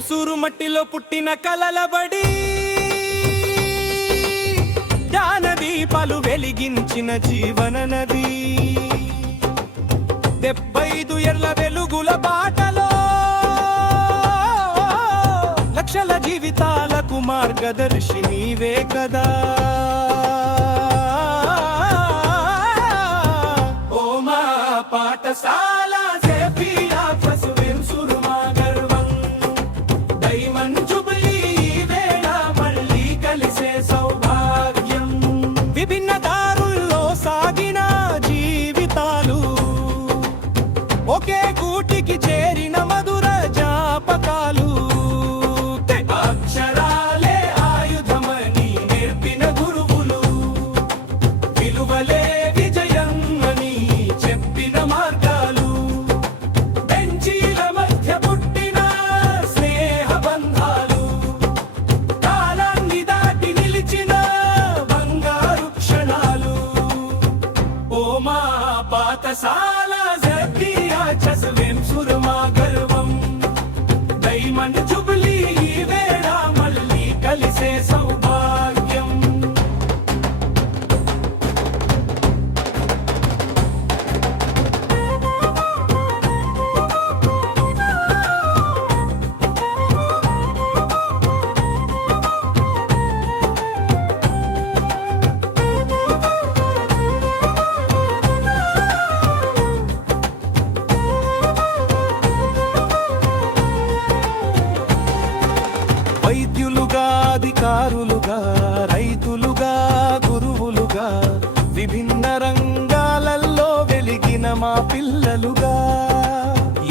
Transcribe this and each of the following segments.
వేంసూరు మట్టిలో పుట్టిన కలలబడి జ్ఞాన దీపాలు వెలిగించిన జీవన నది 75 ఏళ్ల వెలుగుల బాటలో లక్షల జీవితాలకు మార్గదర్శి నీవే కదా ఓ మా పాఠశాల విభిన్న దారుల్లో సాగిన జీవితాలు ఒకే గూటికి చేరిన మధుర జ్ఞాపకాలు అక్షరాలే ఆయుధమని నేర్పిన గురువులు విలువలే విజయం అని చెప్పిన మార్గాలు బెంచీల మధ్య పుట్టిన స్నేహ బంధాలు కాలాన్ని దాటి నిలిచిన పాఠశాల వేంసూరు మా గర్వం డైమండ్ జుబిలీ వేళ మళ్ళీ కలిసే సౌభాగ్యం వైద్యులుగా అధికారులుగా రైతులుగా గురువులుగా విభిన్న రంగాలలో వెలిగిన మా పిల్లలుగా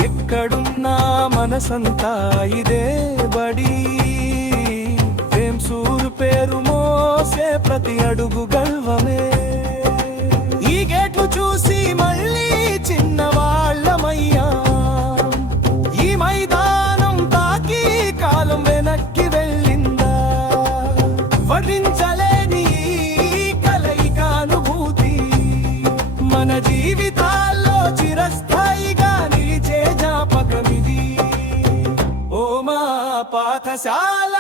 ఎక్కడున్నా మనసంతా ఇదే బడి వేంసూరు పేరు మోసే ప్రతి అడుగు గర్వమే ఈ గేట్లు చూసి మళ్ళీ చిన్నవాళ్ళమయ్యా ఈ మైదానం తాకి కాలం వెనక్కి వెళ్ళిందా వర్ణించలేని కలయికానుభూతి మన జీవితాల్లో చిరస్థాయిగా నిలిచే జ్ఞాపకమిది ఓ మా పాఠశాల